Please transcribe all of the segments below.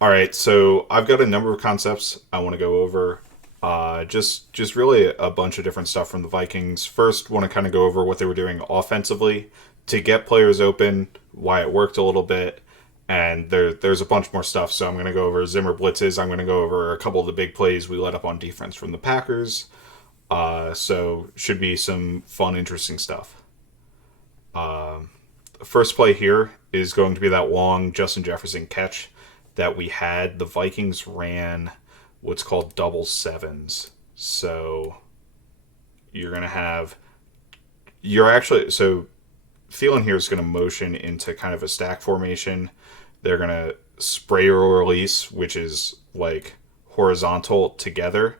All right, so I've got a number of concepts I want to go over. Just really a bunch of different stuff from the Vikings. First, want to kind of go over what they were doing offensively to get players open, why it worked a little bit, and there's a bunch more stuff. So I'm going to go over Zimmer blitzes. I'm going to go over a couple of the big plays we let up on defense from the Packers. So should be some fun, interesting stuff. First play here is going to be that long Justin Jefferson catch that we had. The Vikings ran what's called double sevens. So you're going to have, you're actually, so Thielen here is going to motion into kind of a stack formation. They're going to spray or release, which is like horizontal together.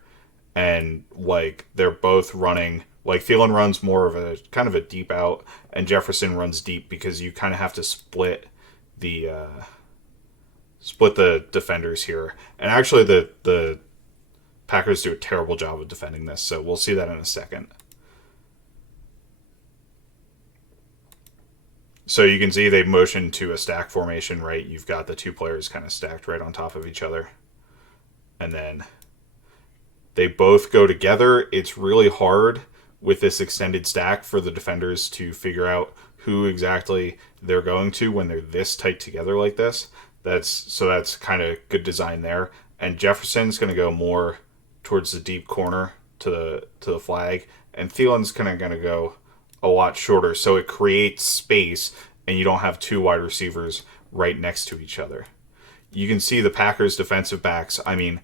And like they're both running, like Thielen runs more of a kind of a deep out, and Jefferson runs deep because you kind of have to the split the defenders here. And actually, the Packers do a terrible job of defending this, so we'll see that in a second. So you can see they motion to a stack formation, right? You've got the two players kind of stacked right on top of each other. And then they both go together. It's really hard with this extended stack for the defenders to figure out who exactly they're going to when they're this tight together like this. That's kind of good design there. And Jefferson's going to go more towards the deep corner to the flag, and Thielen's kind of going to go a lot shorter, so it creates space, and you don't have two wide receivers right next to each other. You can see the Packers' defensive backs. I mean,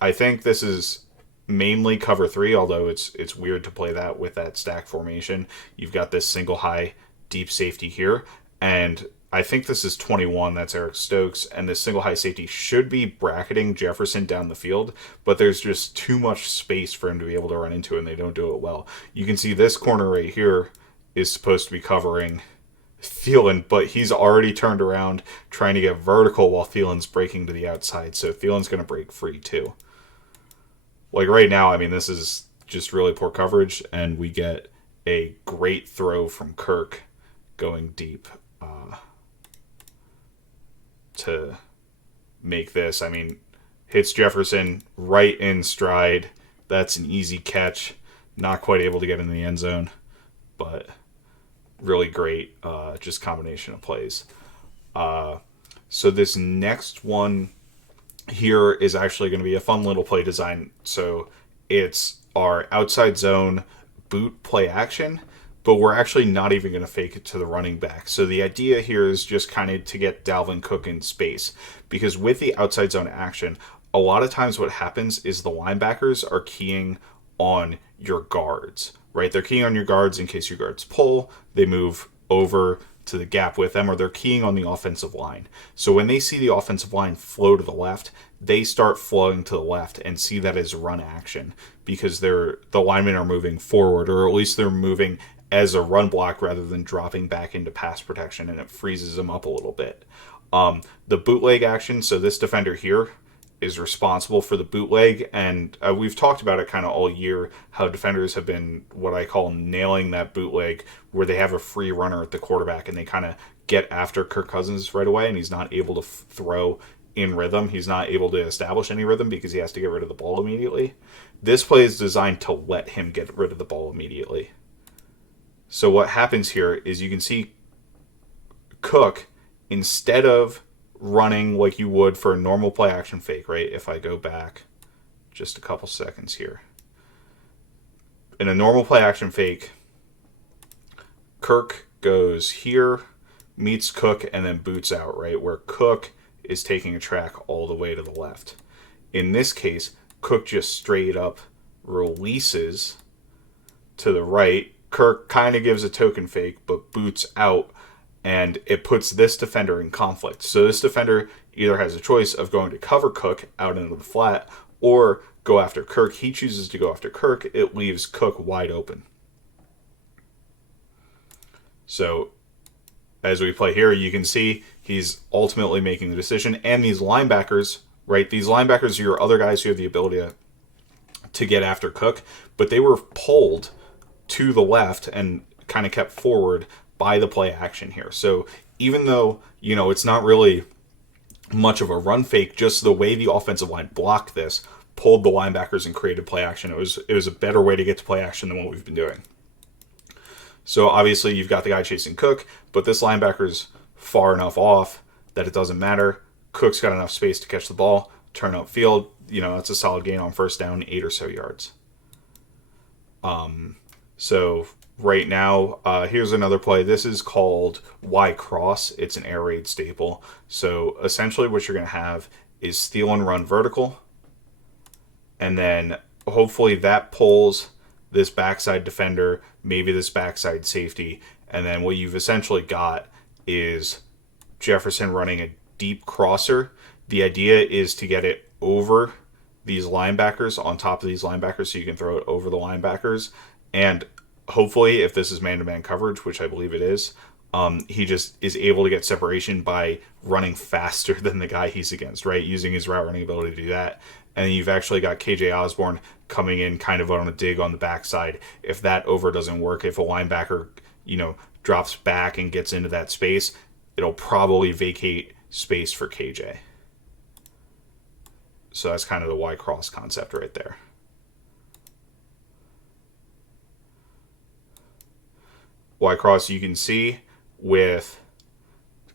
I think this is mainly cover three, although it's weird to play that with that stack formation. You've got this single high deep safety here, and I think this is 21, that's Eric Stokes, and this single high safety should be bracketing Jefferson down the field, but there's just too much space for him to be able to run into, and they don't do it well. You can see this corner right here is supposed to be covering Thielen, but he's already turned around trying to get vertical while Thielen's breaking to the outside, so Thielen's going to break free too. Like right now, I mean, this is just really poor coverage, and we get a great throw from Kirk going deep to make this. I mean, hits Jefferson right in stride. That's an easy catch. Not quite able to get in the end zone, but really great just combination of plays. So this next one here is actually going to be a fun little play design. So it's our outside zone boot play action, but we're actually not even going to fake it to the running back. So the idea here is just kind of to get Dalvin Cook in space, because with the outside zone action, a lot of times what happens is the linebackers are keying on your guards, right? They're keying on your guards in case your guards pull, they move over to the gap with them, or they're keying on the offensive line. So when they see the offensive line flow to the left, they start flowing to the left and see that as run action, because the linemen are moving forward, or at least they're moving as a run block rather than dropping back into pass protection, and it freezes them up a little bit. The bootleg action, so this defender here is responsible for the bootleg, and we've talked about it kind of all year, how defenders have been what I call nailing that bootleg, where they have a free runner at the quarterback and they kind of get after Kirk Cousins right away, and he's not able to throw in rhythm. He's not able to establish any rhythm because he has to get rid of the ball immediately. This play is designed to let him get rid of the ball immediately. So what happens here is you can see Cook, instead of running like you would for a normal play action fake, right? If I go back just a couple seconds here. In a normal play action fake, Kirk goes here, meets Cook, and then boots out, right? Where Cook is taking a track all the way to the left. In this case, Cook just straight up releases to the right. Kirk kind of gives a token fake, but boots out, and it puts this defender in conflict. So this defender either has a choice of going to cover Cook out into the flat or go after Kirk. He chooses to go after Kirk. It leaves Cook wide open. So as we play here, you can see he's ultimately making the decision. And these linebackers, right? These linebackers are your other guys who have the ability to get after Cook, but they were pulled to the left and kind of kept forward by the play action here. So even though, it's not really much of a run fake. Just the way the offensive line blocked this, pulled the linebackers and created play action. It was a better way to get to play action than what we've been doing. So obviously you've got the guy chasing Cook, but this linebacker's far enough off that it doesn't matter. Cook's got enough space to catch the ball, turn upfield. That's a solid gain on first down, 8 or so yards. So right now, here's another play. This is called Y cross. It's an air raid staple. So essentially what you're going to have is Thielen run vertical, and then hopefully that pulls this backside defender, maybe this backside safety, and then what you've essentially got is Jefferson running a deep crosser. The idea is to get it over these linebackers, on top of these linebackers, so you can throw it over the linebackers. And hopefully, if this is man-to-man coverage, which I believe it is, he just is able to get separation by running faster than the guy he's against, right? Using his route running ability to do that. And you've actually got KJ Osborne coming in kind of on a dig on the backside. If that over doesn't work, if a linebacker, drops back and gets into that space, it'll probably vacate space for KJ. So that's kind of the Y cross concept right there. Y cross you can see with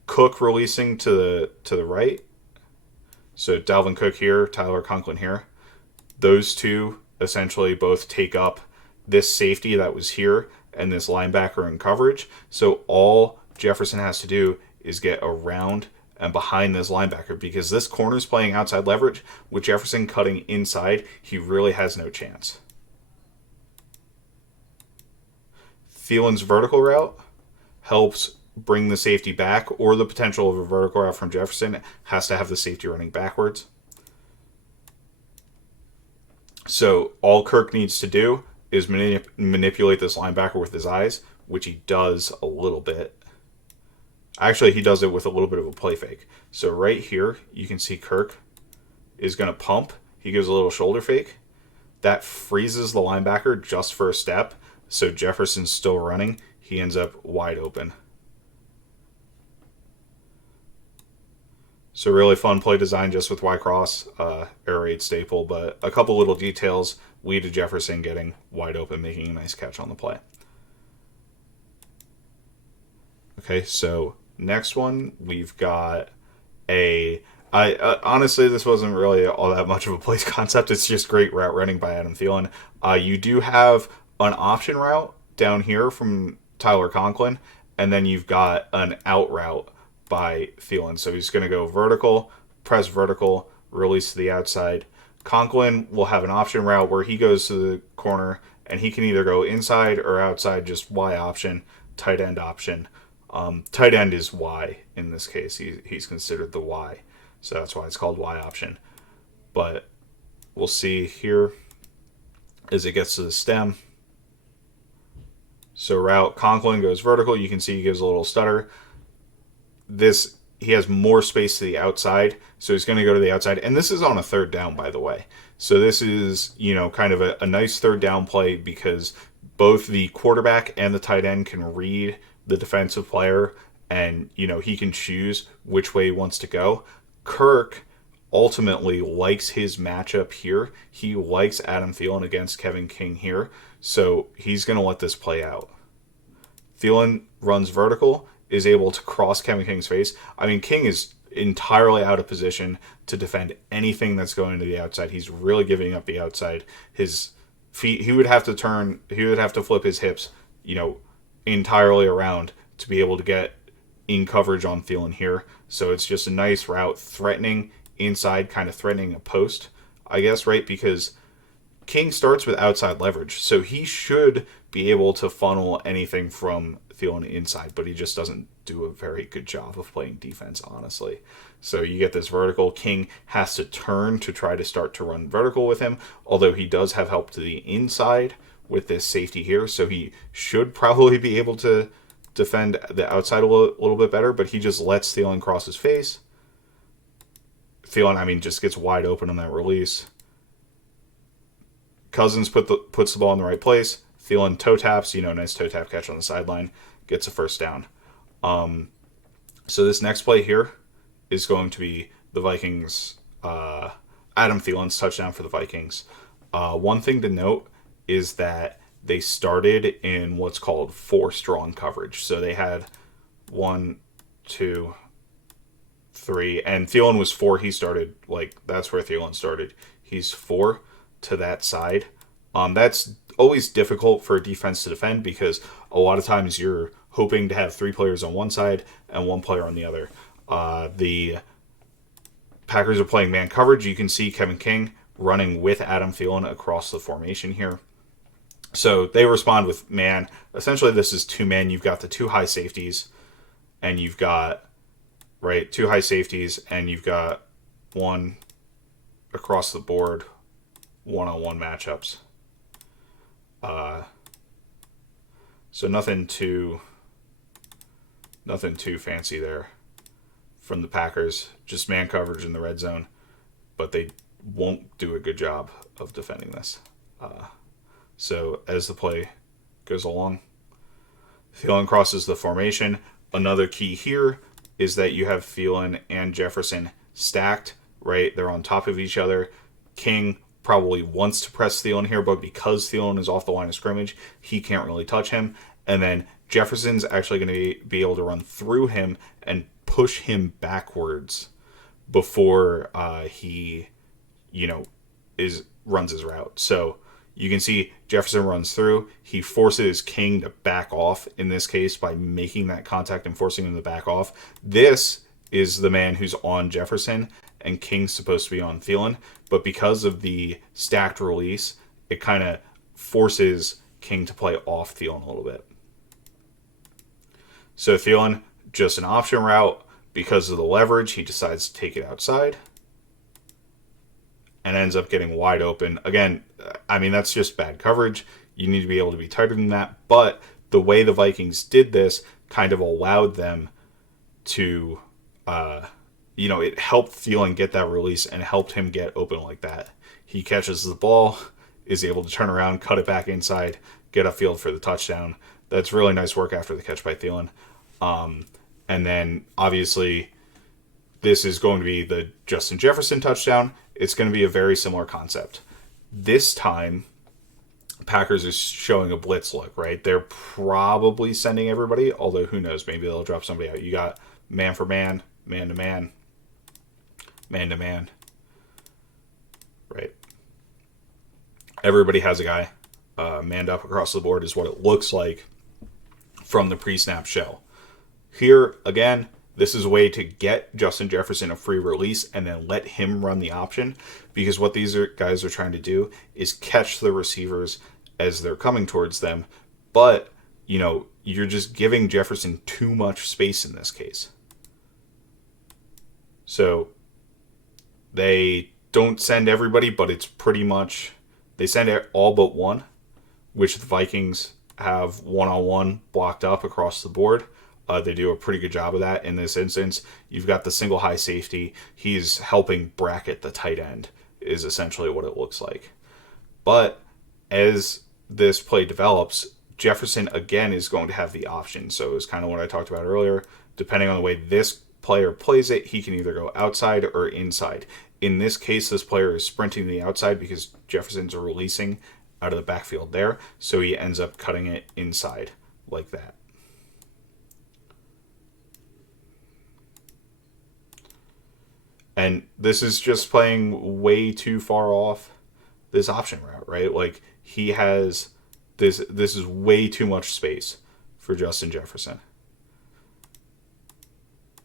Cook releasing to the right. So Dalvin Cook here, Tyler Conklin here. Those two essentially both take up this safety that was here and this linebacker in coverage. So all Jefferson has to do is get around and behind this linebacker, because this corner's playing outside leverage. With Jefferson cutting inside, he really has no chance. Thielen's vertical route helps bring the safety back, or the potential of a vertical route from Jefferson has to have the safety running backwards. So all Kirk needs to do is manipulate this linebacker with his eyes, which he does a little bit. Actually, he does it with a little bit of a play fake. So right here, you can see Kirk is going to pump. He gives a little shoulder fake. That freezes the linebacker just for a step. So Jefferson's still running. He ends up wide open. So really fun play design just with Y cross, air raid staple, but a couple little details lead to Jefferson getting wide open, making a nice catch on the play. Okay, so next one, we've got honestly, this wasn't really all that much of a play concept. It's just great route running by Adam Thielen. You do have an option route down here from Tyler Conklin, and then you've got an out route by Thielen. So he's going to go vertical, press vertical, release to the outside. Conklin will have an option route where he goes to the corner, and he can either go inside or outside, just Y option, tight end option. Tight end is Y in this case. He's considered the Y. So that's why it's called Y option. But we'll see here as it gets to the stem. So route, Conklin goes vertical. You can see he gives a little stutter. He has more space to the outside, so he's going to go to the outside. And this is on a third down, by the way. So this is, kind of a nice third down play, because both the quarterback and the tight end can read the defensive player, and he can choose which way he wants to go. Kirk ultimately likes his matchup here. He likes Adam Thielen against Kevin King here, so he's going to let this play out. Thielen runs vertical, is able to cross Kevin King's face. I mean, King is entirely out of position to defend anything that's going to the outside. He's really giving up the outside. His feet, he would have to flip his hips, entirely around to be able to get in coverage on Thielen here. So it's just a nice route, threatening inside, kind of threatening a post, I guess, right? Because King starts with outside leverage, so he should be able to funnel anything from Thielen inside, but he just doesn't do a very good job of playing defense, honestly. So you get this vertical. King has to turn to try to start to run vertical with him, although he does have help to the inside with this safety here, so he should probably be able to defend the outside a little bit better, but he just lets Thielen cross his face. Thielen, just gets wide open on that release. Cousins puts the ball in the right place. Thielen toe taps, nice toe tap catch on the sideline, gets a first down. So this next play here is going to be the Vikings, Adam Thielen's touchdown for the Vikings. One thing to note is that they started in what's called 4 strong coverage. So they had 1, 2, 3, and Thielen was 4. He started, that's where Thielen started. He's 4 to that side. That's always difficult for a defense to defend because a lot of times you're hoping to have 3 players on one side and 1 player on the other. The Packers are playing man coverage. You can see Kevin King running with Adam Thielen across the formation here. So they respond with man. Essentially, this is 2 man. You've got the 2 high safeties, and you've got 2 high safeties, and you've got 1 across the board, 1-on-1 matchups. So nothing too fancy there from the Packers. Just man coverage in the red zone, but they won't do a good job of defending this. So as the play goes along, Thielen crosses the formation. Another key here is that you have Thielen and Jefferson stacked, right? They're on top of each other. King probably wants to press Thielen here, but because Thielen is off the line of scrimmage, he can't really touch him. And then Jefferson's actually going to be able to run through him and push him backwards before he, runs his route. So you can see Jefferson runs through. He forces King to back off in this case by making that contact and forcing him to back off. This is the man who's on Jefferson, and King's supposed to be on Thielen. But because of the stacked release, it kind of forces King to play off Thielen a little bit. So Thielen, just an option route. Because of the leverage, he decides to take it outside and ends up getting wide open. Again, that's just bad coverage. You need to be able to be tighter than that. But the way the Vikings did this kind of allowed them to, it helped Thielen get that release and helped him get open like that. He catches the ball, is able to turn around, cut it back inside, get upfield for the touchdown. That's really nice work after the catch by Thielen. And then, obviously, this is going to be the Justin Jefferson touchdown. It's going to be a very similar concept. This time, Packers is showing a blitz look, right? They're probably sending everybody, although who knows, maybe they'll drop somebody out. You got man for man, man to man, man to man, right? Everybody has a guy manned up across the board is what it looks like from the pre-snap show. Here, again, this is a way to get Justin Jefferson a free release and then let him run the option, because what these guys are trying to do is catch the receivers as they're coming towards them. But, you're just giving Jefferson too much space in this case. So they don't send everybody, but it's pretty much, they send all but 1, which the Vikings have 1-on-1 blocked up across the board. They do a pretty good job of that in this instance. You've got the single high safety. He's helping bracket the tight end is essentially what it looks like. But as this play develops, Jefferson again is going to have the option. So it's kind of what I talked about earlier. Depending on the way this player plays it, he can either go outside or inside. In this case, this player is sprinting to the outside because Jefferson's releasing out of the backfield there. So he ends up cutting it inside like that. And this is just playing way too far off this option route, right? He has this is way too much space for Justin Jefferson.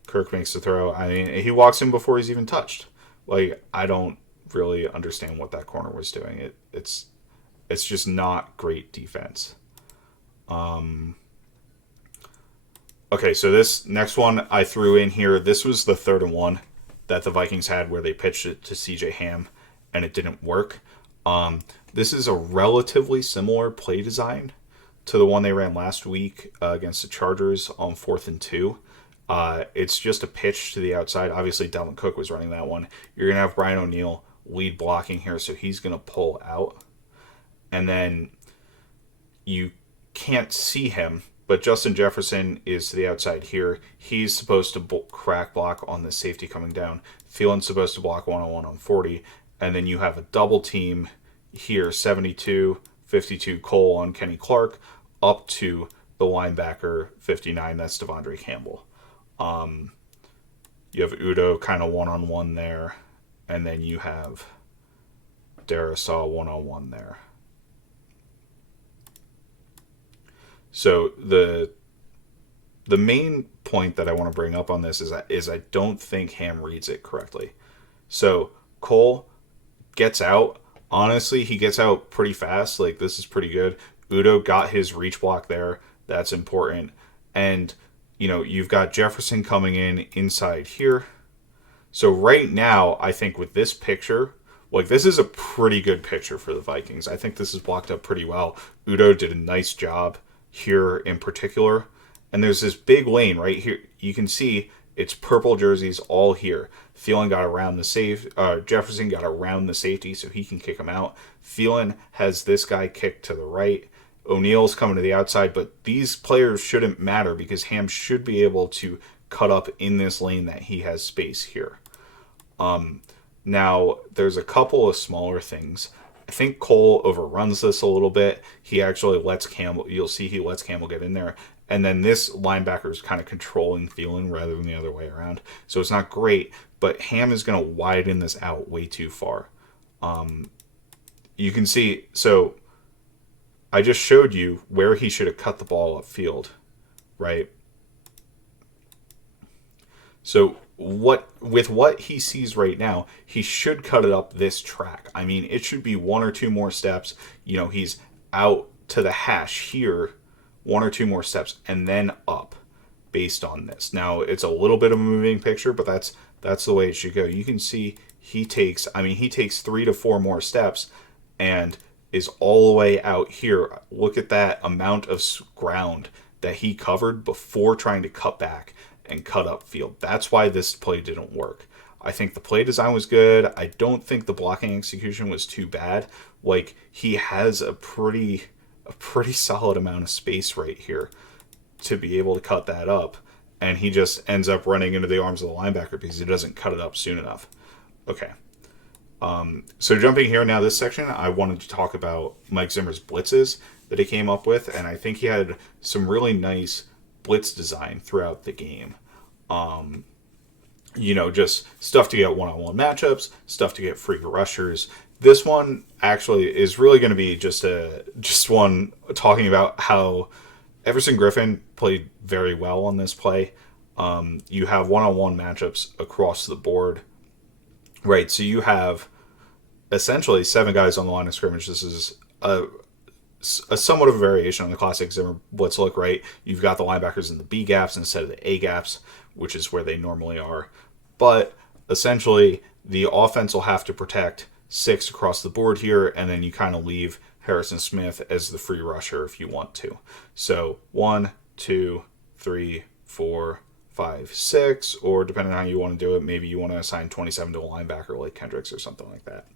Kirk makes the throw. He walks in before he's even touched. I don't really understand what that corner was doing. It's just not great defense. Okay, so this next one I threw in here, this was the 3rd and 1 that the Vikings had where they pitched it to CJ Ham and it didn't work. This is a relatively similar play design to the one they ran last week against the Chargers on 4th and 2. It's just a pitch to the outside. Obviously, Dalvin Cook was running that one. You're going to have Brian O'Neill lead blocking here, so he's going to pull out. And then you can't see him but Justin Jefferson is to the outside here. He's supposed to crack block on the safety coming down. Thielen's supposed to block 1-on-1 on 40. And then you have a double team here, 72, 52 Cole on Kenny Clark, up to the linebacker 59. That's Devondre Campbell. You have Udo kind of 1-on-1 there. And then you have Darisaw 1-on-1 there. So the main point that I want to bring up on this is I don't think Ham reads it correctly. So Cole gets out. Honestly, he gets out pretty fast. Like, this is pretty good. Udo got his reach block there. That's important. And, you've got Jefferson coming in inside here. So right now, I think with this picture, this is a pretty good picture for the Vikings. I think this is blocked up pretty well. Udo did a nice job here in particular. And there's this big lane right here. You can see it's purple jerseys all here. Thielen got around the Jefferson got around the safety so he can kick him out. Thielen has this guy kicked to the right. O'Neill's coming to the outside, but these players shouldn't matter because Ham should be able to cut up in this lane that he has space here. Now, there's a couple of smaller things. I think Cole overruns this a little bit. He actually lets Campbell, you'll see he lets Campbell get in there. And then this linebacker is kind of controlling Thielen rather than the other way around. So it's not great, but Ham is going to widen this out way too far. You can see, so I just showed you where he should have cut the ball upfield, right? So with what he sees right now, he should cut it up this track. I mean, it should be one or two more steps. He's out to the hash here, one or two more steps, and then up based on this. Now, it's a little bit of a moving picture, but that's the way it should go. You can see he takes 3 to 4 more steps and is all the way out here. Look at that amount of ground that he covered before trying to cut back and cut up field. That's why this play didn't work. I think the play design was good. I don't think the blocking execution was too bad. He has a pretty solid amount of space right here to be able to cut that up, and he just ends up running into the arms of the linebacker because he doesn't cut it up soon enough. Okay. So jumping here now, this section, I wanted to talk about Mike Zimmer's blitzes that he came up with, and I think he had some really nice blitz design throughout the game. Just stuff to get one-on-one matchups, stuff to get free rushers. This one actually is really going to be just one talking about how Everson Griffin played very well on this play. You have one-on-one matchups across the board, right? So you have essentially 7 guys on the line of scrimmage. This is a somewhat of a variation on the classic Zimmer blitz look, right? You've got the linebackers in the B gaps instead of the A gaps, which is where they normally are. But essentially, the offense will have to protect 6 across the board here, and then you kind of leave Harrison Smith as the free rusher if you want to. So 1, 2, 3, 4, 5, 6, or depending on how you want to do it, maybe you want to assign 27 to a linebacker like Kendricks or something like that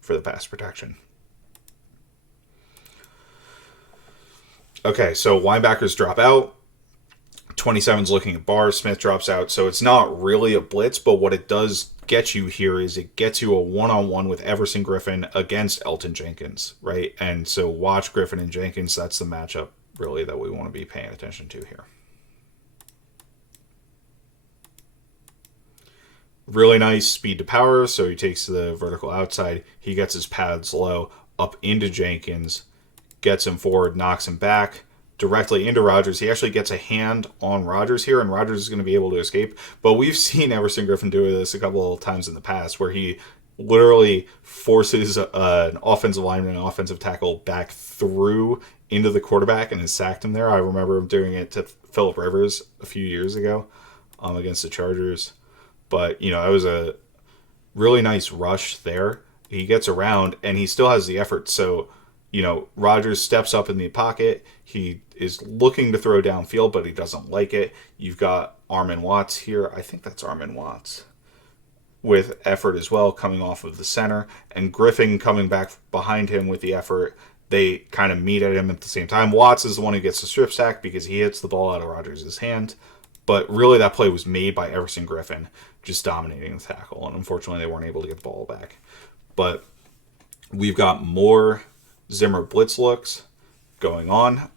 for the pass protection. Okay, so linebackers drop out. 27's looking at bars. Smith drops out. So it's not really a blitz, but what it does get you here is it gets you a one-on-one with Everson Griffin against Elton Jenkins, right? And so watch Griffin and Jenkins. That's the matchup, really, that we want to be paying attention to here. Really nice speed to power. So he takes the vertical outside. He gets his pads low up into Jenkins, gets him forward, knocks him back directly into Rodgers. He actually gets a hand on Rodgers here, and Rodgers is going to be able to escape. But we've seen Everson Griffin do this a couple of times in the past where he literally forces an offensive lineman, an offensive tackle back through into the quarterback and has sacked him there. I remember him doing it to Phillip Rivers a few years ago against the Chargers. But, that was a really nice rush there. He gets around, and he still has the effort. So, Rodgers steps up in the pocket. He is looking to throw downfield, but he doesn't like it. You've got Armin Watts here. I think that's Armin Watts with effort as well coming off of the center. And Griffin coming back behind him with the effort. they kind of meet at him at the same time. Watts is the one who gets the strip sack because he hits the ball out of Rodgers' hand. But really, that play was made by Everson Griffen just dominating the tackle. And unfortunately, they weren't able to get the ball back. But we've got more Zimmer blitz looks going on.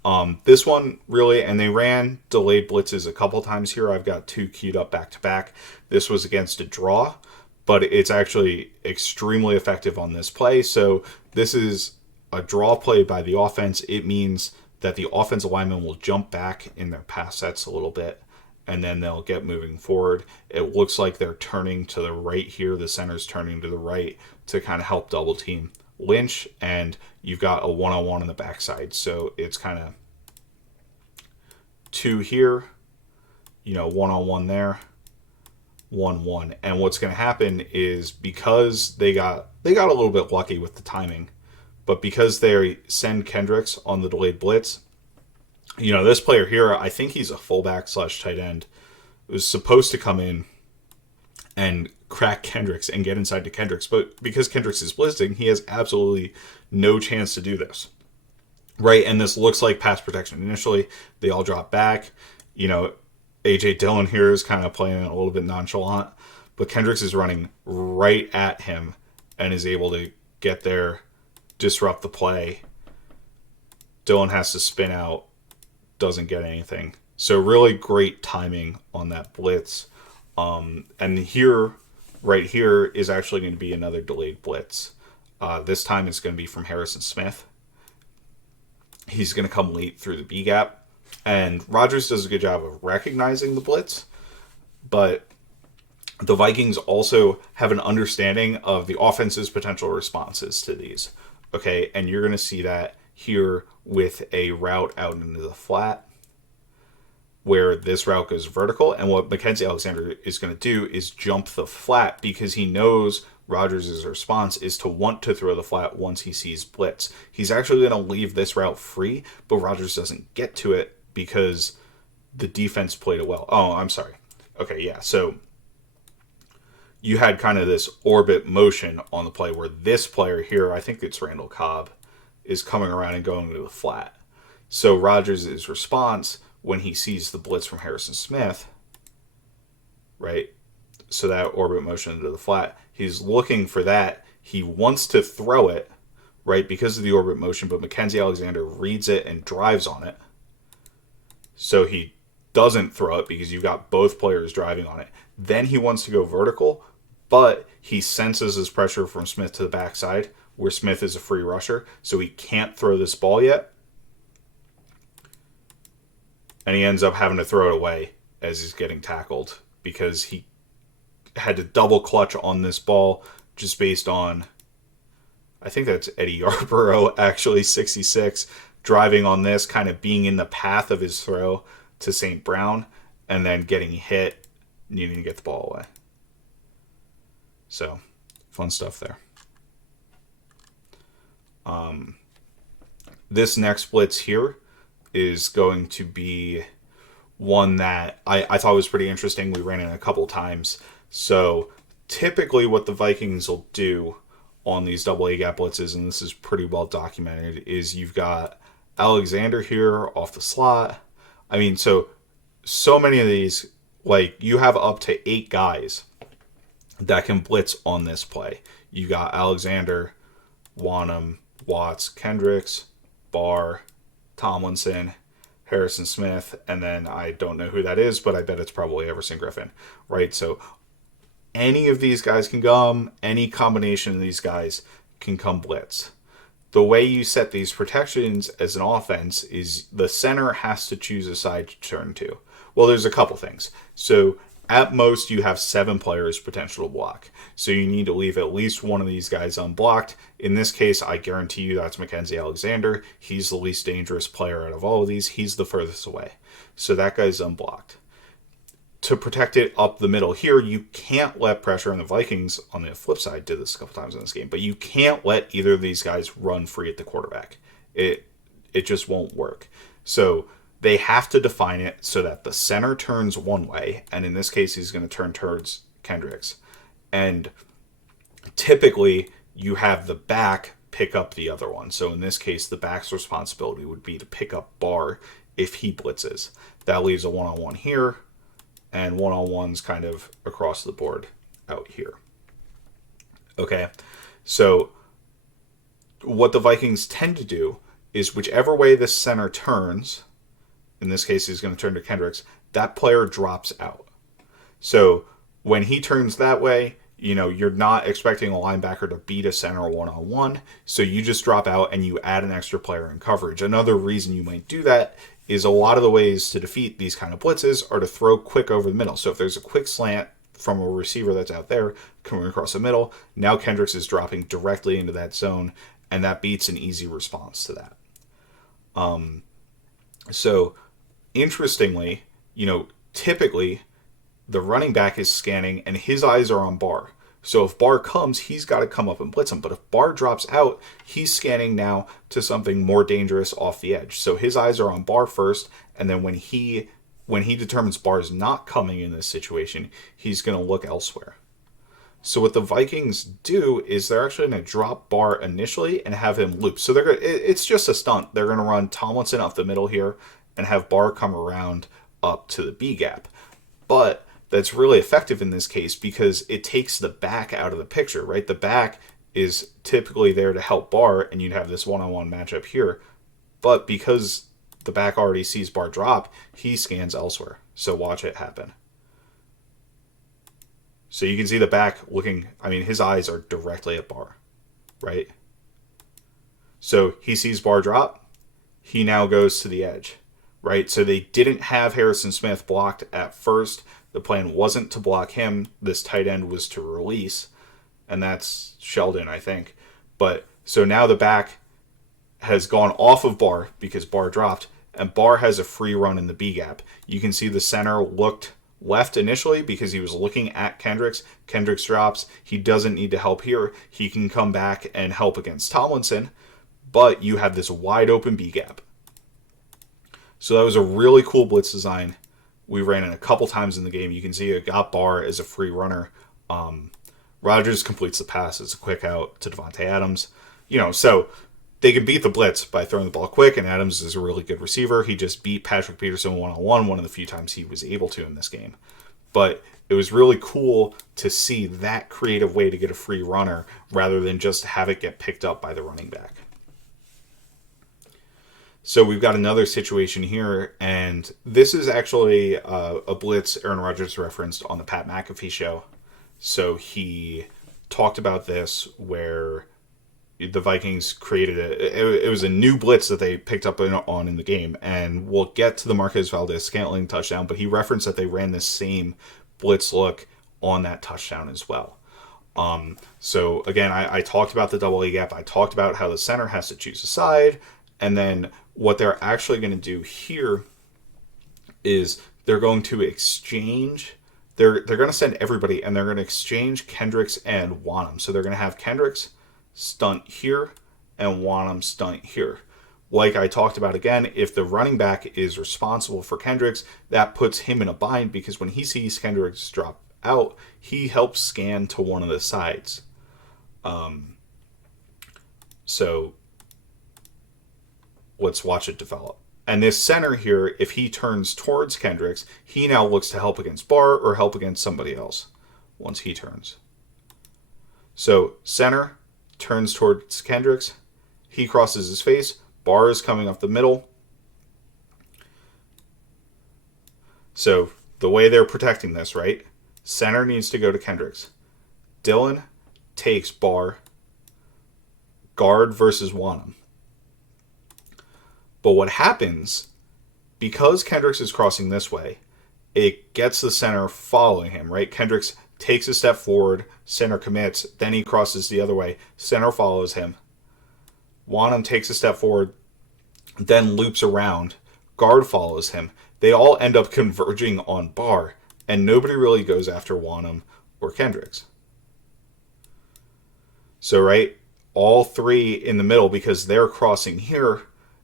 This one really, and they ran delayed blitzes a couple times here. I've got 2 queued up back to back. This was against a draw, but it's actually extremely effective on this play. So this is a draw play by the offense. It means that the offensive lineman will jump back in their pass sets a little bit, and then they'll get moving forward. It looks like they're turning to the right here. The center's turning to the right to kind of help double team Lynch, and you've got a one-on-one on the backside. So it's kind of 2 here, one-on-one there, 1-1. And what's going to happen is because they got a little bit lucky with the timing, but because they send Kendricks on the delayed blitz, this player here, I think he's a fullback / tight end, was supposed to come in and crack Kendricks and get inside to Kendricks. But because Kendricks is blitzing, he has absolutely no chance to do this. Right? And this looks like pass protection initially. They all drop back. A.J. Dillon here is kind of playing it a little bit nonchalant. But Kendricks is running right at him and is able to get there, disrupt the play. Dillon has to spin out, doesn't get anything. So really great timing on that blitz. And here, right here, is actually going to be another delayed blitz. This time it's going to be from Harrison Smith. He's going to come late through the B gap. And Rodgers does a good job of recognizing the blitz. But the Vikings also have an understanding of the offense's potential responses to these. Okay, and you're going to see that here with a route out into the flat, where this route goes vertical. And what Mackenzie Alexander is going to do is jump the flat because he knows Rodgers' response is to want to throw the flat once he sees blitz. He's actually going to leave this route free, but Rodgers doesn't get to it because the defense played it well. Oh, I'm sorry. Okay, yeah. So you had kind of this orbit motion on the play where this player here, I think it's Randall Cobb, is coming around and going to the flat. So Rodgers' response when he sees the blitz from Harrison Smith, right? So that orbit motion into the flat, he's looking for that. He wants to throw it, right, because of the orbit motion, but Mackenzie Alexander reads it and drives on it. So he doesn't throw it because you've got both players driving on it. Then he wants to go vertical, but he senses his pressure from Smith to the backside, where Smith is a free rusher, so he can't throw this ball yet. And he ends up having to throw it away as he's getting tackled because he had to double clutch on this ball just based on, I think that's Eddie Yarborough, actually, 66, driving on this, kind of being in the path of his throw to St. Brown, and then getting hit, needing to get the ball away. So, fun stuff there. This next blitz here is going to be one that I thought was pretty interesting. We ran it a couple times. So typically what the Vikings will do on these double A gap blitzes, and this is pretty well documented, is you've got Alexander here off the slot. I mean, so many of these, like you have up to 8 guys that can blitz on this play. You got Alexander, Wanham, Watts, Kendricks, Barr, Tomlinson, Harrison Smith, and then I don't know who that is, but I bet it's probably Everson Griffen, right? So any of these guys can come, any combination of these guys can come blitz. The way you set these protections as an offense is the center has to choose a side to turn to. Well, there's a couple things. So at most, you have 7 players potential to block. So you need to leave at least one of these guys unblocked. In this case, I guarantee you that's Mackenzie Alexander. He's the least dangerous player out of all of these. He's the furthest away. So that guy's unblocked. To protect it up the middle here, you can't let pressure on the Vikings, on the flip side, did this a couple times in this game, but you can't let either of these guys run free at the quarterback. It just won't work. So they have to define it so that the center turns one way, and in this case, he's going to turn towards Kendricks. And typically, you have the back pick up the other one. So in this case, the back's responsibility would be to pick up Barr if he blitzes. That leaves a one-on-one here, and one-on-ones kind of across the board out here. Okay, so what the Vikings tend to do is whichever way this center turns, in this case he's going to turn to Kendricks, that player drops out. So when he turns that way, you're not expecting a linebacker to beat a center one-on-one, so you just drop out and you add an extra player in coverage. Another reason you might do that is a lot of the ways to defeat these kind of blitzes are to throw quick over the middle. So if there's a quick slant from a receiver that's out there coming across the middle, now Kendricks is dropping directly into that zone, and that beats an easy response to that. So interestingly, typically the running back is scanning and his eyes are on Barr. So if Barr comes, he's got to come up and blitz him. But if Barr drops out, he's scanning now to something more dangerous off the edge. So his eyes are on Barr first, and then when he determines Barr's not coming in this situation, he's going to look elsewhere. So what the Vikings do is they're actually going to drop Barr initially and have him loop. So it's just a stunt. They're going to run Tomlinson up the middle here and have Barr come around up to the B gap. But that's really effective in this case because it takes the back out of the picture, right? The back is typically there to help Barr, and you'd have this one-on-one matchup here. But because the back already sees Barr drop, he scans elsewhere. So watch it happen. So you can see the back looking, his eyes are directly at Barr, right? So he sees Barr drop. He now goes to the edge, right? So they didn't have Harrison Smith blocked at first. The plan wasn't to block him. This tight end was to release, and that's Sheldon, I think. But so now the back has gone off of Barr because Barr dropped, and Barr has a free run in the B gap. You can see the center looked left initially because he was looking at Kendricks. Kendricks drops. He doesn't need to help here. He can come back and help against Tomlinson, but you have this wide open B gap. So that was a really cool blitz design. We ran it a couple times in the game. You can see it got Barr as a free runner. Rodgers completes the pass as a quick out to Devontae Adams. So they can beat the blitz by throwing the ball quick, and Adams is a really good receiver. He just beat Patrick Peterson one-on-one one of the few times he was able to in this game. But it was really cool to see that creative way to get a free runner rather than just have it get picked up by the running back. So we've got another situation here, and this is actually a blitz Aaron Rodgers referenced on the Pat McAfee show. So he talked about this where the Vikings created it was a new blitz that they picked up on in the game, and we'll get to the Marquez Valdez-Scantling touchdown, but he referenced that they ran this same blitz look on that touchdown as well. So again, I talked about the double A gap. I talked about how the center has to choose a side, and then what they're actually going to do here is they're going to exchange. They're going to send everybody, and they're going to exchange Kendricks and Wanham. So they're going to have Kendricks stunt here and Wanham stunt here. Like I talked about again, if the running back is responsible for Kendricks, that puts him in a bind because when he sees Kendricks drop out, he helps scan to one of the sides. So let's watch it develop. And this center here, if he turns towards Kendricks, he now looks to help against Barr or help against somebody else once he turns. So center turns towards Kendricks. He crosses his face. Barr is coming up the middle. So the way they're protecting this, right? Center needs to go to Kendricks. Thielen takes Barr. Guard versus Wanham. But what happens, because Kendricks is crossing this way, it gets the center following him, right? Kendricks takes a step forward, center commits, then he crosses the other way, center follows him. Wanham takes a step forward, then loops around, guard follows him. They all end up converging on Barr, and nobody really goes after Wanham or Kendricks. So, right, all three in the middle, because they're crossing here,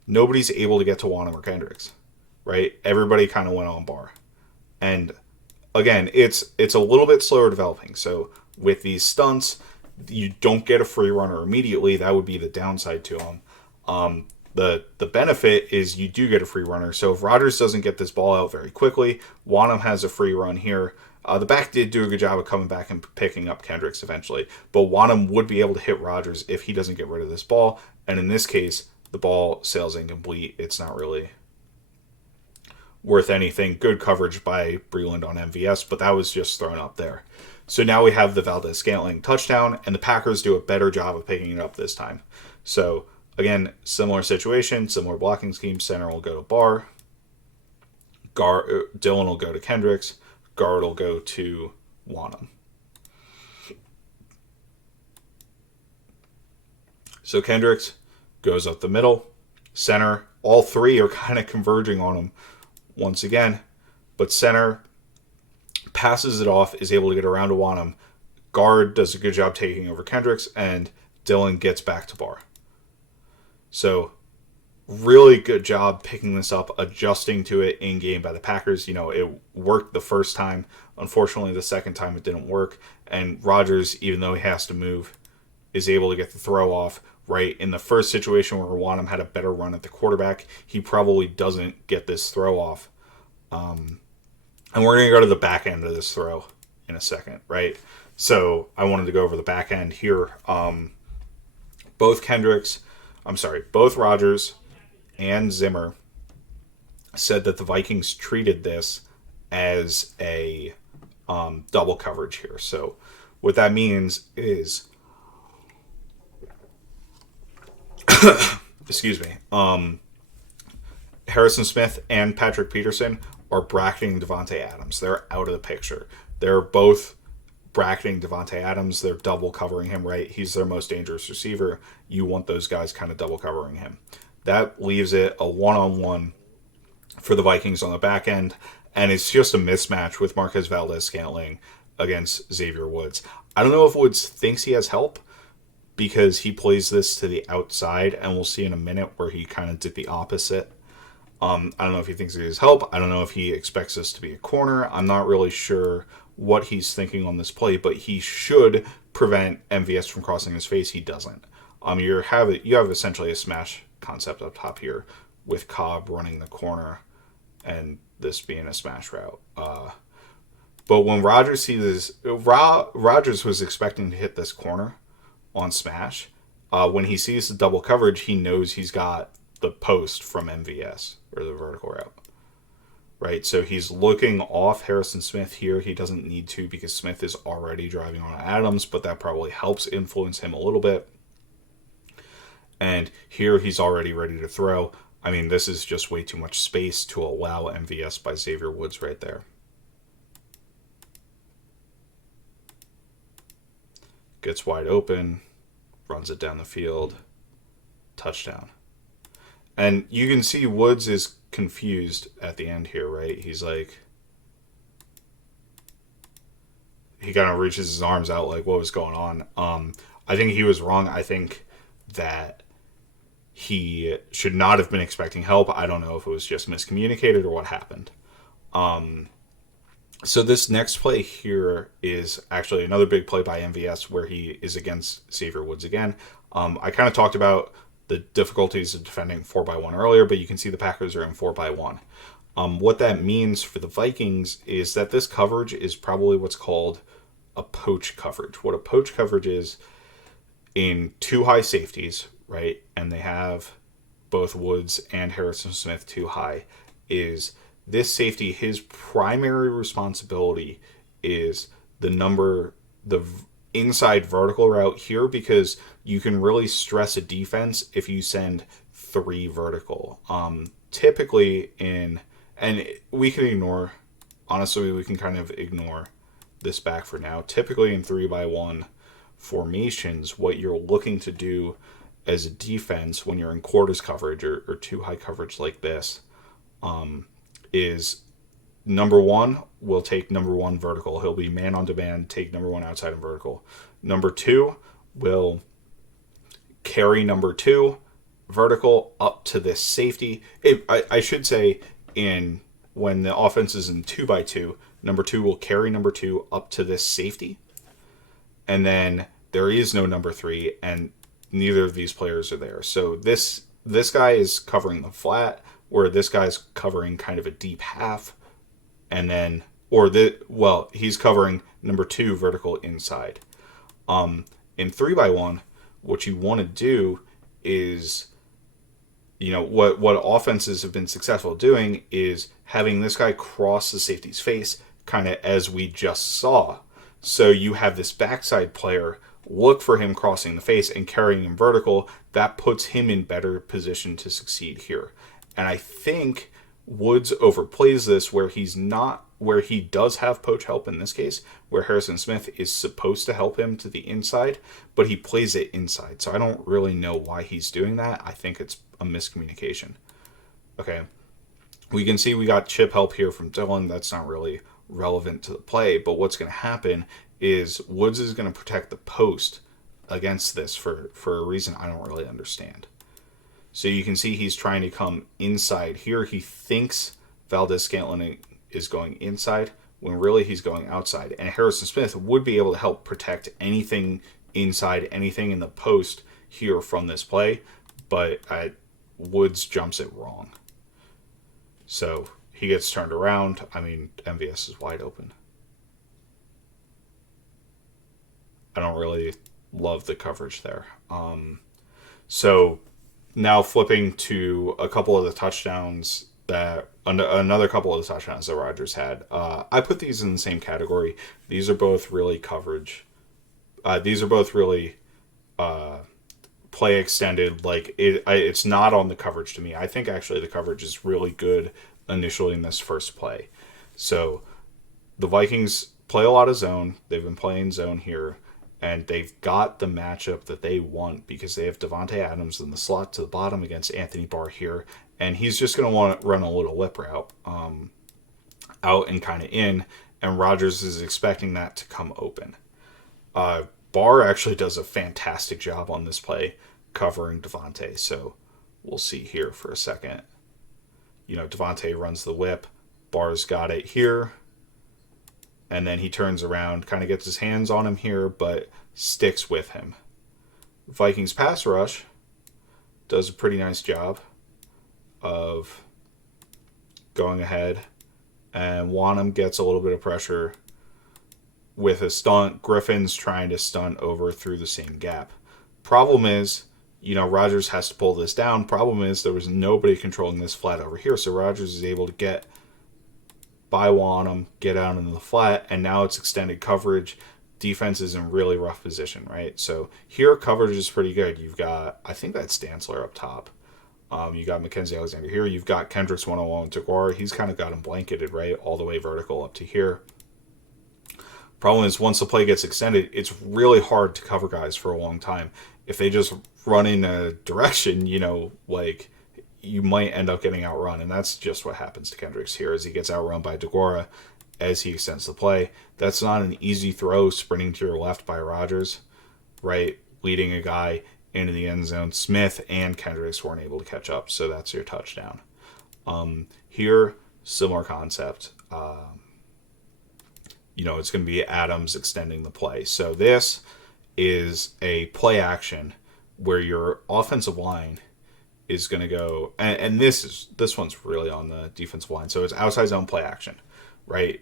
nobody's able to get to Wanham or Kendricks, right? Everybody kind of went on Barr. And again, it's a little bit slower developing. So with these stunts, You don't get a free runner immediately. That would be the downside to him. The benefit is you do get a free runner. So if Rodgers doesn't get this ball out very quickly, Wanham has a free run here. The back did do a good job of coming back and picking up Kendricks eventually, but Wanham would be able to hit Rodgers if he doesn't get rid of this ball. And in this case, the ball sails incomplete. It's not really worth anything. Good coverage by Breland on MVS, but that was just thrown up there. So now we have the Valdez-Scantling touchdown, and the Packers do a better job of picking it up this time. So again, similar situation, similar blocking scheme. Center will go to Barr. Dylan will go to Kendricks. Guard will go to Wanham. So Kendricks goes up the middle. Center, all three are kind of converging on him once again. But center passes it off, is able to get around to Wanham. Guard does a good job taking over Kendricks, and Dylan gets back to Barr. So really good job picking this up, adjusting to it in game by the Packers. It worked the first time. Unfortunately, the second time it didn't work. And Rodgers, even though he has to move, is able to get the throw off. Right in the first situation where Wanham had a better run at the quarterback, he probably doesn't get this throw off. And we're going to go to the back end of this throw in a second, right? So I wanted to go over the back end here. Both Rodgers and Zimmer said that the Vikings treated this as a double coverage here. So what that means is, excuse me, Harrison Smith and Patrick Peterson are bracketing Devontae Adams. They're out of the picture. They're both bracketing Devontae Adams. They're double covering him, right? He's their most dangerous receiver. You want those guys kind of double covering him. That leaves it a one-on-one for the Vikings on the back end, and it's just a mismatch with Marquez Valdez-Scantling against Xavier Woods. I don't know if Woods thinks he has help because he plays this to the outside, and we'll see in a minute where he kind of did the opposite. I don't know if he thinks he has help. I don't know if he expects this to be a corner. I'm not really sure what he's thinking on this play, but he should prevent MVS from crossing his face. He doesn't. You have essentially a smash concept up top here with Cobb running the corner and this being a smash route. But when Rodgers sees this, Rodgers was expecting to hit this corner on smash. When he sees the double coverage, he knows he's got the post from MVS or the vertical route. Right, so he's looking off Harrison Smith here. He doesn't need to because Smith is already driving on Adams, but that probably helps influence him a little bit. And here he's already ready to throw. I mean, this is just way too much space to allow MVS by Xavier Woods right there. Gets wide open, runs it down the field, touchdown. And you can see Woods is confused at the end here, right? He's like, he kind of reaches his arms out like, what was going on? I think he was wrong. I think that he should not have been expecting help. I don't know if it was just miscommunicated or what happened. So this next play here is actually another big play by MVS where he is against Xavier Woods again. I kind of talked about the difficulties of defending 4x1 earlier, but you can see the Packers are in 4x1. What that means for the Vikings is that this coverage is probably what's called a poach coverage. What a poach coverage is in two high safeties, right? And they have both Woods and Harrison Smith too high, is this safety, his primary responsibility is the inside vertical route here, because you can really stress a defense if you send 3 vertical. Typically we can ignore, honestly, we can kind of ignore this back for now. Typically in 3x1 formations, what you're looking to do as a defense when you're in quarters coverage or too high coverage like this, is number 1 will take number 1 vertical. He'll be man on demand, take number 1 outside and vertical. Number 2 will carry number 2 vertical up to this safety. I should say when the offense is in 2x2, number 2 will carry number 2 up to this safety. And then there is no number 3, and neither of these players are there. So this guy is covering the flat, or this guy's covering kind of a deep half, and then he's covering number 2 vertical inside. In 3x1, what you want to do is, what offenses have been successful doing is having this guy cross the safety's face, kind of as we just saw. So you have this backside player look for him crossing the face and carrying him vertical. That puts him in better position to succeed here. And I think Woods overplays this where he does have poach help in this case, where Harrison Smith is supposed to help him to the inside, but he plays it inside. So I don't really know why he's doing that. I think it's a miscommunication. Okay. We can see we got chip help here from Thielen. That's not really relevant to the play, but what's going to happen is Woods is going to protect the post against this for a reason I don't really understand. So you can see he's trying to come inside here. He thinks Valdes-Scantling is going inside when really he's going outside. And Harrison Smith would be able to help protect anything inside, anything in the post here from this play, but Woods jumps it wrong. So he gets turned around. I mean, MVS is wide open. I don't really love the coverage there. So now flipping to a couple of the touchdowns another couple of the touchdowns that Rodgers had. I put these in the same category. These are both really coverage. These are both really play extended. Like it's not on the coverage to me. I think actually the coverage is really good initially in this first play. So the Vikings play a lot of zone. They've been playing zone here, and they've got the matchup that they want because they have Davante Adams in the slot to the bottom against Anthony Barr here, and he's just going to want to run a little lip route out and kind of in, and Rodgers is expecting that to come open. Barr actually does a fantastic job on this play covering Davante, so we'll see here for a second. Davante runs the whip, Barr's got it here, and then he turns around, kind of gets his hands on him here, but sticks with him. Vikings pass rush does a pretty nice job of going ahead, and Wanham gets a little bit of pressure with a stunt. Griffin's trying to stunt over through the same gap. Problem is, Rodgers has to pull this down. Problem is there was nobody controlling this flat over here, so Rodgers is able to get by Wanham, get out into the flat, and now it's extended coverage. Defense is in really rough position, right? So here coverage is pretty good. You've got, I think that's Stansler up top. You got Mackenzie Alexander here. You've got Kendricks one-on-one with DeGuara. He's kind of got him blanketed, right? All the way vertical up to here. Problem is, once the play gets extended, it's really hard to cover guys for a long time. If they just run in a direction, you might end up getting outrun, and that's just what happens to Kendricks here as he gets outrun by DeGuara as he extends the play. That's not an easy throw sprinting to your left by Rodgers, right? Leading a guy into the end zone. Smith and Kendricks weren't able to catch up, so that's your touchdown. Here, similar concept. It's going to be Adams extending the play. So this is a play action where your offensive line is going to go, and this one's really on the defensive line. So it's outside zone play action, right?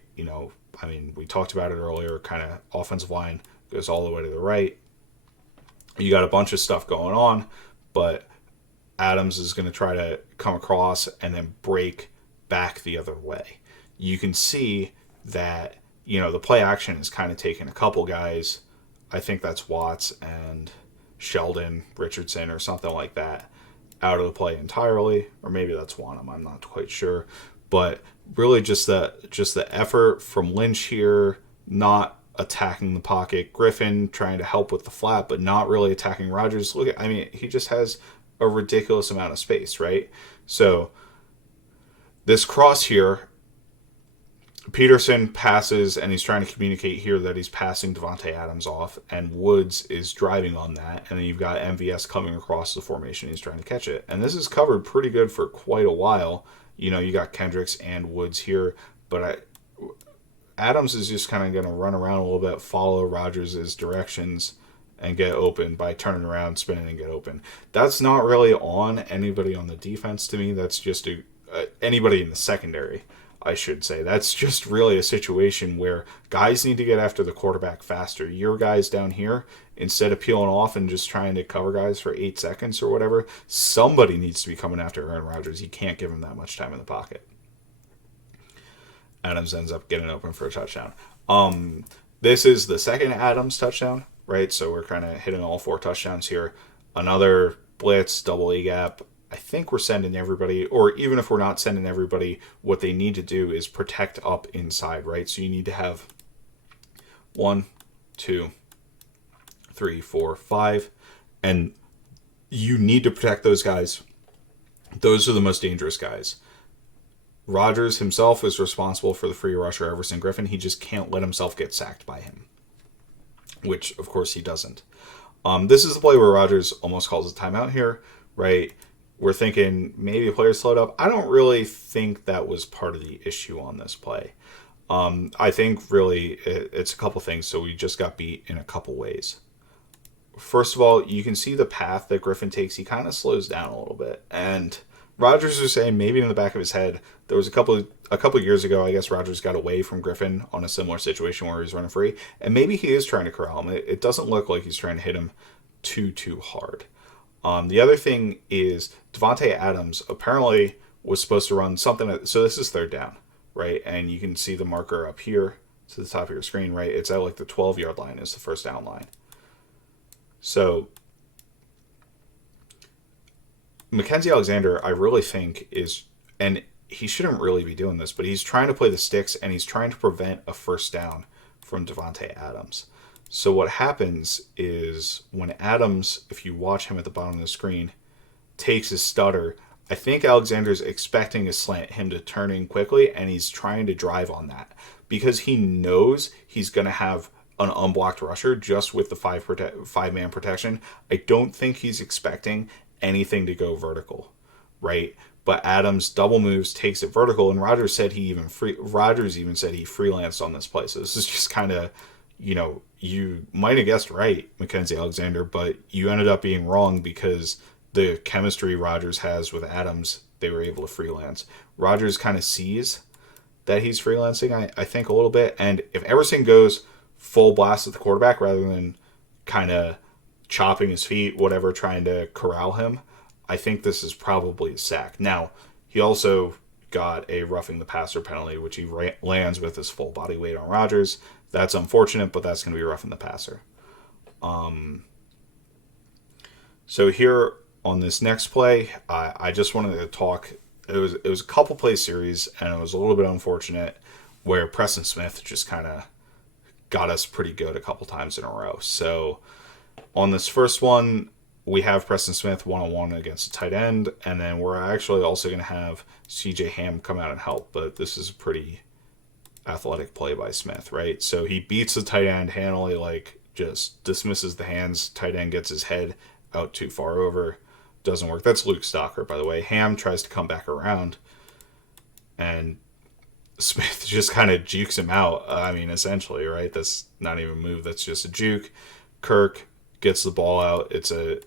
We talked about it earlier, kind of offensive line goes all the way to the right. You got a bunch of stuff going on, but Adams is going to try to come across and then break back the other way. You can see that, the play action is kind of taking a couple guys. I think that's Watts and Sheldon Richardson or something like that out of the play entirely, or maybe that's Wanham, I'm not quite sure. But really just the effort from Lynch here, not attacking the pocket. Griffin trying to help with the flat, but not really attacking Rodgers. He just has a ridiculous amount of space, right? So this cross here, Peterson passes, and he's trying to communicate here that he's passing Davante Adams off, and Woods is driving on that, and then you've got MVS coming across the formation. He's trying to catch it, and this is covered pretty good for quite a while. You got Kendricks and Woods here, but Adams is just kind of going to run around a little bit, follow Rodgers' directions, and get open by turning around, spinning, and get open. That's not really on anybody on the defense to me. That's just anybody in the secondary, I should say. That's just really a situation where guys need to get after the quarterback faster. Your guys down here, instead of peeling off and just trying to cover guys for 8 seconds or whatever, somebody needs to be coming after Aaron Rodgers. You can't give him that much time in the pocket. Adams ends up getting open for a touchdown. This is the second Adams touchdown, right? So we're kind of hitting all 4 touchdowns here. Another blitz, double A gap. I think we're sending everybody, or even if we're not sending everybody, what they need to do is protect up inside, right? So you need to have 1, 2, 3, 4, 5, and you need to protect those guys. Those are the most dangerous guys. Rodgers himself is responsible for the free rusher, Everson Griffin. He just can't let himself get sacked by him, which, of course, he doesn't. This is the play where Rodgers almost calls a timeout here, right? We're thinking maybe a player slowed up. I don't really think that was part of the issue on this play. I think really it's a couple things. So we just got beat in a couple ways. First of all, you can see the path that Griffin takes. He kind of slows down a little bit. And Rodgers was saying maybe in the back of his head, there was a couple years ago, I guess Rodgers got away from Griffin on a similar situation where he was running free. And maybe he is trying to corral him. It doesn't look like he's trying to hit him too hard. The other thing is Davante Adams apparently was supposed to run something. So this is third down, right? And you can see the marker up here to the top of your screen, right? It's at like the 12-yard line is the first down line. So Mackenzie Alexander, I really think is, and he shouldn't really be doing this, but he's trying to play the sticks and he's trying to prevent a first down from Davante Adams. So what happens is when Adams, if you watch him at the bottom of the screen, takes his stutter, I think Alexander's expecting a slant, him to turn in quickly, and he's trying to drive on that because he knows he's going to have an unblocked rusher just with the five-man protection. I don't think he's expecting anything to go vertical, right? But Adams double moves, takes it vertical, and Rodgers said Rodgers even said he freelanced on this play. So this is just kind of, you might have guessed right, Mackenzie Alexander, but you ended up being wrong because the chemistry Rodgers has with Adams, they were able to freelance. Rodgers kind of sees that he's freelancing, I think, a little bit. And if Everson goes full blast at the quarterback rather than kind of chopping his feet, whatever, trying to corral him, I think this is probably a sack. Now, he also got a roughing the passer penalty, which he lands with his full body weight on Rodgers. That's unfortunate, but that's going to be roughing the passer. So here on this next play, I just wanted to talk. It was a couple play series, and it was a little bit unfortunate where Preston Smith just kind of got us pretty good a couple times in a row. So on this first one, we have Preston Smith one-on-one against a tight end, and then we're actually also going to have CJ Ham come out and help, but this is a pretty athletic play by Smith, right? So he beats the tight end handily, like just dismisses the hands. Tight end gets his head out too far over. Doesn't work. That's Luke Stocker, by the way. Ham tries to come back around, and Smith just kind of jukes him out. I mean, essentially, right? That's not even a move. That's just a juke. Kirk gets the ball out. It's a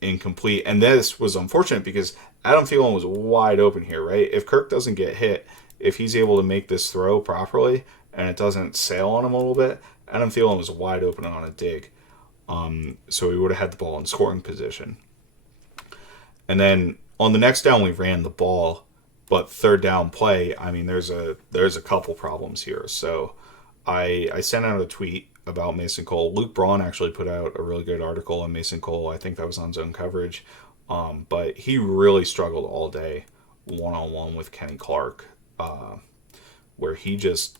incomplete. And this was unfortunate because Adam Thielen was wide open here, right? If Kirk doesn't get hit, if he's able to make this throw properly and it doesn't sail on him a little bit, Adam Thielen was wide open on a dig. So he would have had the ball in scoring position. And then on the next down, we ran the ball, but third down play, I mean, there's a couple problems here. So I sent out a tweet about Mason Cole. Luke Braun actually put out a really good article on Mason Cole. I think that was on Zone Coverage. But he really struggled all day one-on-one with Kenny Clark, where he just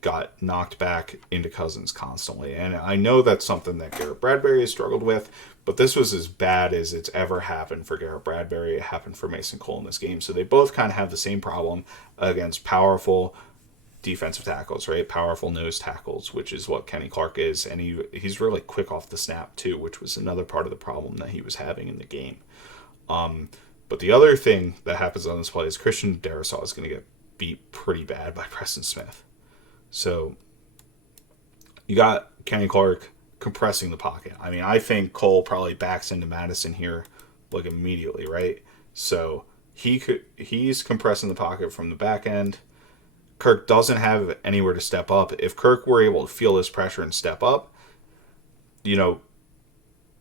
got knocked back into Cousins constantly. And I know that's something that Garrett Bradbury has struggled with, but this was as bad as it's ever happened for Garrett Bradbury. It happened for Mason Cole in this game. So they both kind of have the same problem against powerful defensive tackles, right? Powerful nose tackles, which is what Kenny Clark is. And he's really quick off the snap too, which was another part of the problem that he was having in the game. But the other thing that happens on this play is Christian Darrisaw is going to get beat pretty bad by Preston Smith. So you got Kenny Clark compressing the pocket. I mean, I think Cole probably backs into Madison here like immediately, right? So he's compressing the pocket from the back end. Kirk doesn't have anywhere to step up. If Kirk were able to feel this pressure and step up, you know,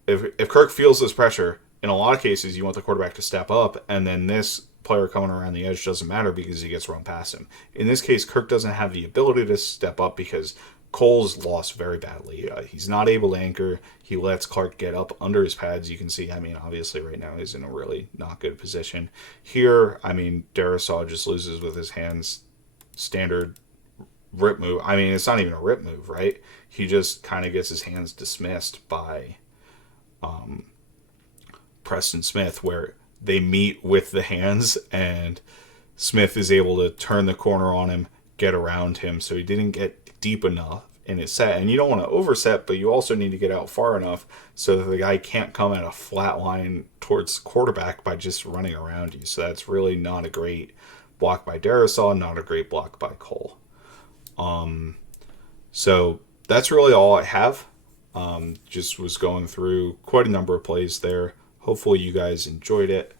if Kirk feels this pressure, in a lot of cases you want the quarterback to step up, and then this player coming around the edge doesn't matter because he gets run past him. In this case, Kirk doesn't have the ability to step up because Cole's lost very badly. He's not able to anchor. He lets Clark get up under his pads. You can see, I mean, obviously right now he's in a really not good position. Here, I mean, Darisaw just loses with his hands. Standard rip move. I mean, it's not even a rip move, right? He just kind of gets his hands dismissed by Preston Smith, where they meet with the hands, and Smith is able to turn the corner on him, get around him, so he didn't get deep enough in his set. And you don't want to overset, but you also need to get out far enough so that the guy can't come at a flat line towards the quarterback by just running around you. So that's really not a great block by Darisaw, not a great block by Cole. So that's really all I have. Just was going through quite a number of plays there. Hopefully you guys enjoyed it.